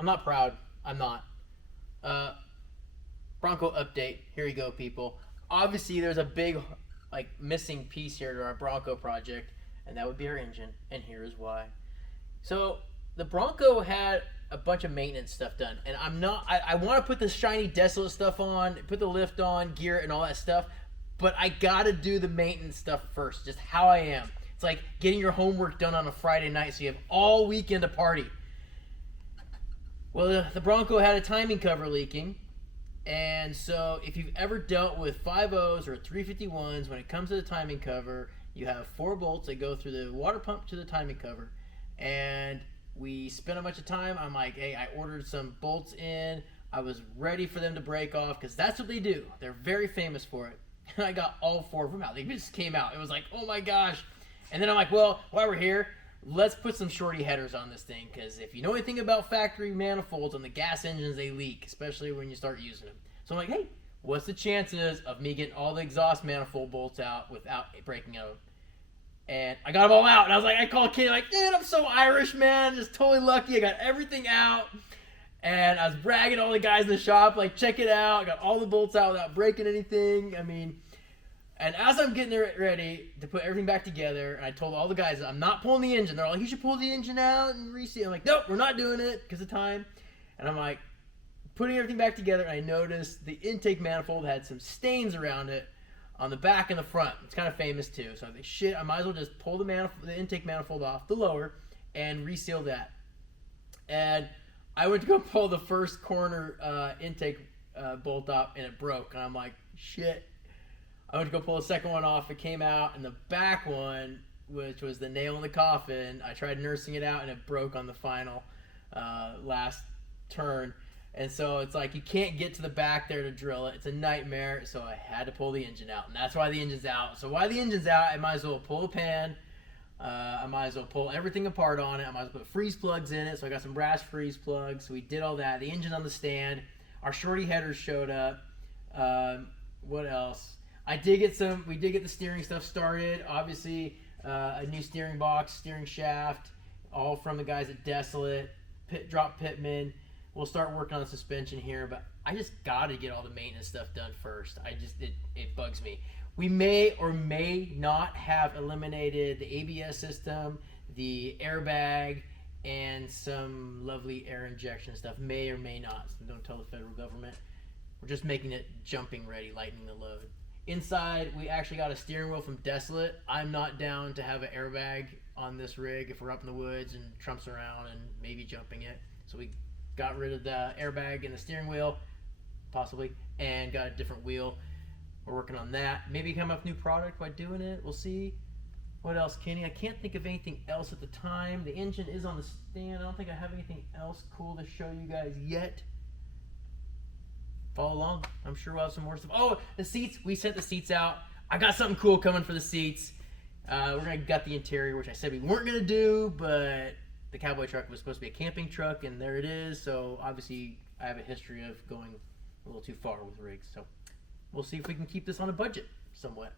I'm not proud. I'm not. Uh, Bronco update. Here you go, people. Obviously, there's a big, missing piece here to our Bronco project, and that would be our engine. And here is why. So the Bronco had a bunch of maintenance stuff done, and I'm not. I want to put the shiny Desolate stuff on, put the lift on, gear it, and all that stuff, but I gotta do the maintenance stuff first. Just how I am. It's like getting your homework done on a Friday night, so you have all weekend to party. Well, the Bronco had a timing cover leaking, and so if you've ever dealt with 5.0s or 351s, when it comes to the timing cover, you have 4 bolts that go through the water pump to the timing cover. And we spent a bunch of time. I'm like, hey, I ordered some bolts in. I was ready for them to break off because that's what they do. They're very famous for it. And I got all 4 of them out. They just came out. It was like, oh my gosh. And then I'm like, well, while we're here, let's put some shorty headers on this thing, because if you know anything about factory manifolds on the gas engines, they leak, especially when you start using them. So I'm like, hey, what's the chances of me getting all the exhaust manifold bolts out without breaking them? And I got them all out, and I was like, I called Kenny, like, dude, I'm so Irish, man, just totally lucky. I got everything out, and I was bragging to all the guys in the shop, like, check it out. I got all the bolts out without breaking anything. I mean, and as I'm getting it ready to put everything back together, and I told all the guys, I'm not pulling the engine. They're like, you should pull the engine out and reseat. I'm like, nope, we're not doing it because of time. And I'm like, putting everything back together, and I noticed the intake manifold had some stains around it on the back and the front. It's kind of famous too. So I think, shit, I might as well just pull the intake manifold off the lower and reseal that. And I went to go pull the first corner intake bolt off, and it broke. And I'm like, shit. I went to go pull the second one off. It came out, and the back one, which was the nail in the coffin, I tried nursing it out, and it broke on the final last turn. And so it's like you can't get to the back there to drill it. It's a nightmare, so I had to pull the engine out, and that's why the engine's out. So while the engine's out, I might as well pull a pan. I might as well pull everything apart on it. I might as well put freeze plugs in it. So I got some brass freeze plugs. So we did all that. The engine's on the stand. Our shorty headers showed up. What else? We did get the steering stuff started. Obviously, a new steering box, steering shaft, all from the guys at Desolate. Drop Pitman. We'll start working on the suspension here, but I just got to get all the maintenance stuff done first. It bugs me. We may or may not have eliminated the ABS system, the airbag, and some lovely air injection stuff. May or may not. So don't tell the federal government. We're just making it jumping ready, lightening the load. Inside, we actually got a steering wheel from Desolate. I'm not down to have an airbag on this rig if we're up in the woods and trumps around and maybe jumping it. So we got rid of the airbag in the steering wheel, possibly, and got a different wheel. We're working on that. Maybe come up with new product by doing it. We'll see. What else, Kenny? I can't think of anything else at the time. The engine is on the stand. I don't think I have anything else cool to show you guys yet. Follow along. I'm sure we'll have some more stuff. Oh, the seats. We sent the seats out. I got something cool coming for the seats. We're going to gut the interior, which I said we weren't going to do, but the cowboy truck was supposed to be a camping truck, and there it is. So obviously I have a history of going a little too far with rigs. So we'll see if we can keep this on a budget somewhat.